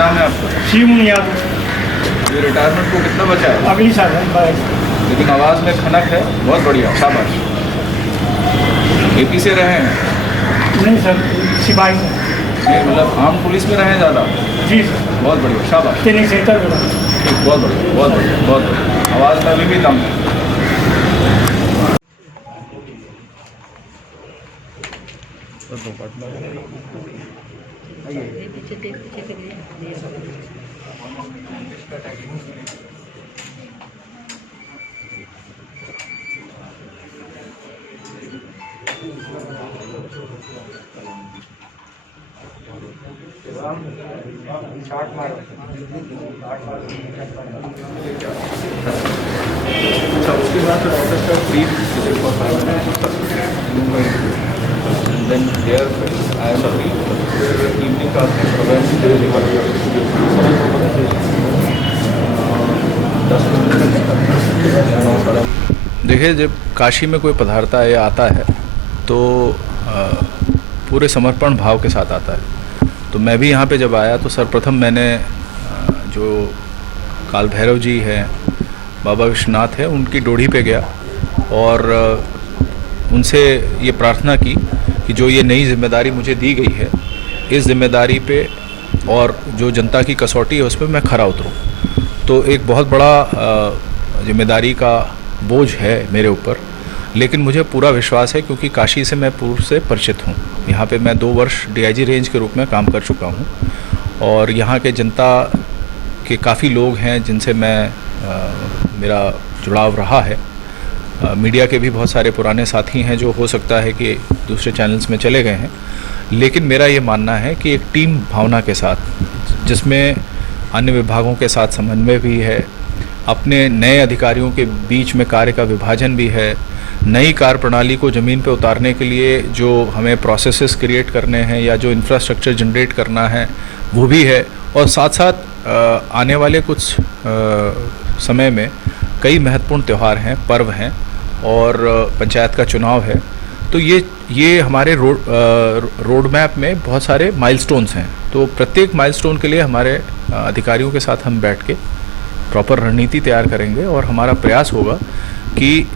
नाम है आपका? शिवमुनिया। ये रिटायरमेंट को कितना बचा है? अगली साल है, लेकिन आवाज़ में खनक है, बहुत बढ़िया, शाबाश। एपी से रहे हैं? नहीं सर, सिपाही से। नहीं, मतलब आम पुलिस में रहे हैं ज़्यादा? जी सर। बहुत बढ़िया, शाबाश। ट्रेनिंग सेंटर में। बहुत बढ़िया, बहुत बढ़िया, बहुत बढ़िया। आवाज़ में अभी भी दम है। अच्छा, उसके बाद then there I am free. Evening class में program देखिए, जब काशी में कोई पधारता है या आता है तो पूरे समर्पण भाव के साथ आता है। तो मैं भी यहाँ पे जब आया तो सर्वप्रथम मैंने जो काल भैरव जी हैं, बाबा विश्वनाथ है, उनकी डोढ़ी पे गया और उनसे ये प्रार्थना की कि जो ये नई जिम्मेदारी मुझे दी गई है, इस जिम्मेदारी पे और जो जनता की कसौटी है उस पर मैं खरा उतरूँ। तो एक बहुत बड़ा जिम्मेदारी का बोझ है मेरे ऊपर, लेकिन मुझे पूरा विश्वास है क्योंकि काशी से मैं पूर्व से परिचित हूँ। यहाँ पे मैं 2 वर्ष डीआईजी रेंज के रूप में काम कर चुका हूँ और यहाँ के जनता के काफ़ी लोग हैं जिनसे मेरा जुड़ाव रहा है। मीडिया के भी बहुत सारे पुराने साथी हैं जो हो सकता है कि दूसरे चैनल्स में चले गए हैं, लेकिन मेरा ये मानना है कि एक टीम भावना के साथ, जिसमें अन्य विभागों के साथ समन्वय भी है, अपने नए अधिकारियों के बीच में कार्य का विभाजन भी है, नई कार्य प्रणाली को ज़मीन पे उतारने के लिए जो हमें प्रोसेसेस क्रिएट करने हैं या जो इंफ्रास्ट्रक्चर जनरेट करना है वो भी है, और साथ साथ आने वाले कुछ समय में कई महत्वपूर्ण त्यौहार हैं, पर्व हैं और पंचायत का चुनाव है। तो ये हमारे रोड मैप में बहुत सारे माइलस्टोन्स हैं। तो प्रत्येक माइलस्टोन के लिए हमारे अधिकारियों के साथ हम बैठ के प्रॉपर रणनीति तैयार करेंगे और हमारा प्रयास होगा कि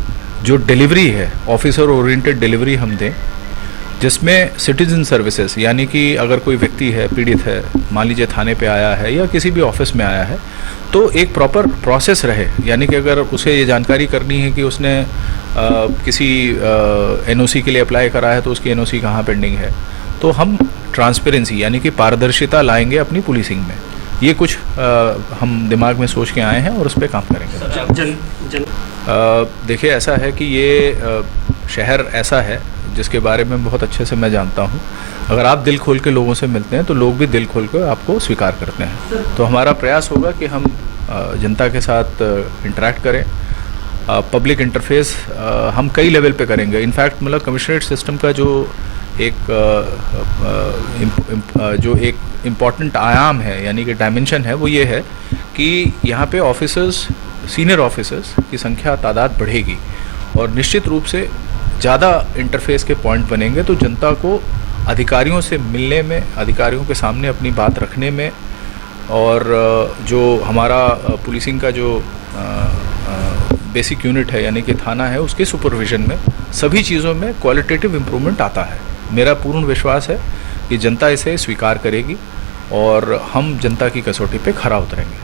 जो डिलीवरी है, ऑफिसर ओरिएंटेड डिलीवरी हम दें, जिसमें सिटीजन सर्विसेज, यानी कि अगर कोई व्यक्ति है, पीड़ित है, मान लीजिए थाने पे आया है या किसी भी ऑफिस में आया है, तो एक प्रॉपर प्रोसेस रहे। यानी कि अगर उसे ये जानकारी करनी है कि उसने किसी एनओसी के लिए अप्लाई करा है तो उसकी एनओसी कहाँ पेंडिंग है, तो हम ट्रांसपेरेंसी यानी कि पारदर्शिता लाएंगे अपनी पुलिसिंग में। ये कुछ हम दिमाग में सोच के आए हैं और उस पर काम करेंगे। देखिए, ऐसा है कि ये शहर ऐसा है जिसके बारे में बहुत अच्छे से मैं जानता हूँ। अगर आप दिल खोल के लोगों से मिलते हैं तो लोग भी दिल खोल कर आपको स्वीकार करते हैं। तो हमारा प्रयास होगा कि हम जनता के साथ इंटरेक्ट करें। पब्लिक इंटरफेस हम कई लेवल पे करेंगे। इनफैक्ट मतलब कमिश्नरेट सिस्टम का जो एक इम्पॉर्टेंट आयाम है, यानी कि डायमेंशन है, वो ये है कि यहाँ पे ऑफिसर्स, सीनियर ऑफिसर्स की संख्या, तादाद बढ़ेगी और निश्चित रूप से ज़्यादा इंटरफेस के पॉइंट बनेंगे। तो जनता को अधिकारियों से मिलने में, अधिकारियों के सामने अपनी बात रखने में, और जो हमारा पुलिसिंग का जो बेसिक यूनिट है यानी कि थाना है, उसके सुपरविजन में सभी चीज़ों में क्वालिटेटिव इम्प्रूवमेंट आता है। मेरा पूर्ण विश्वास है कि जनता इसे स्वीकार करेगी और हम जनता की कसौटी पे खरा उतरेंगे।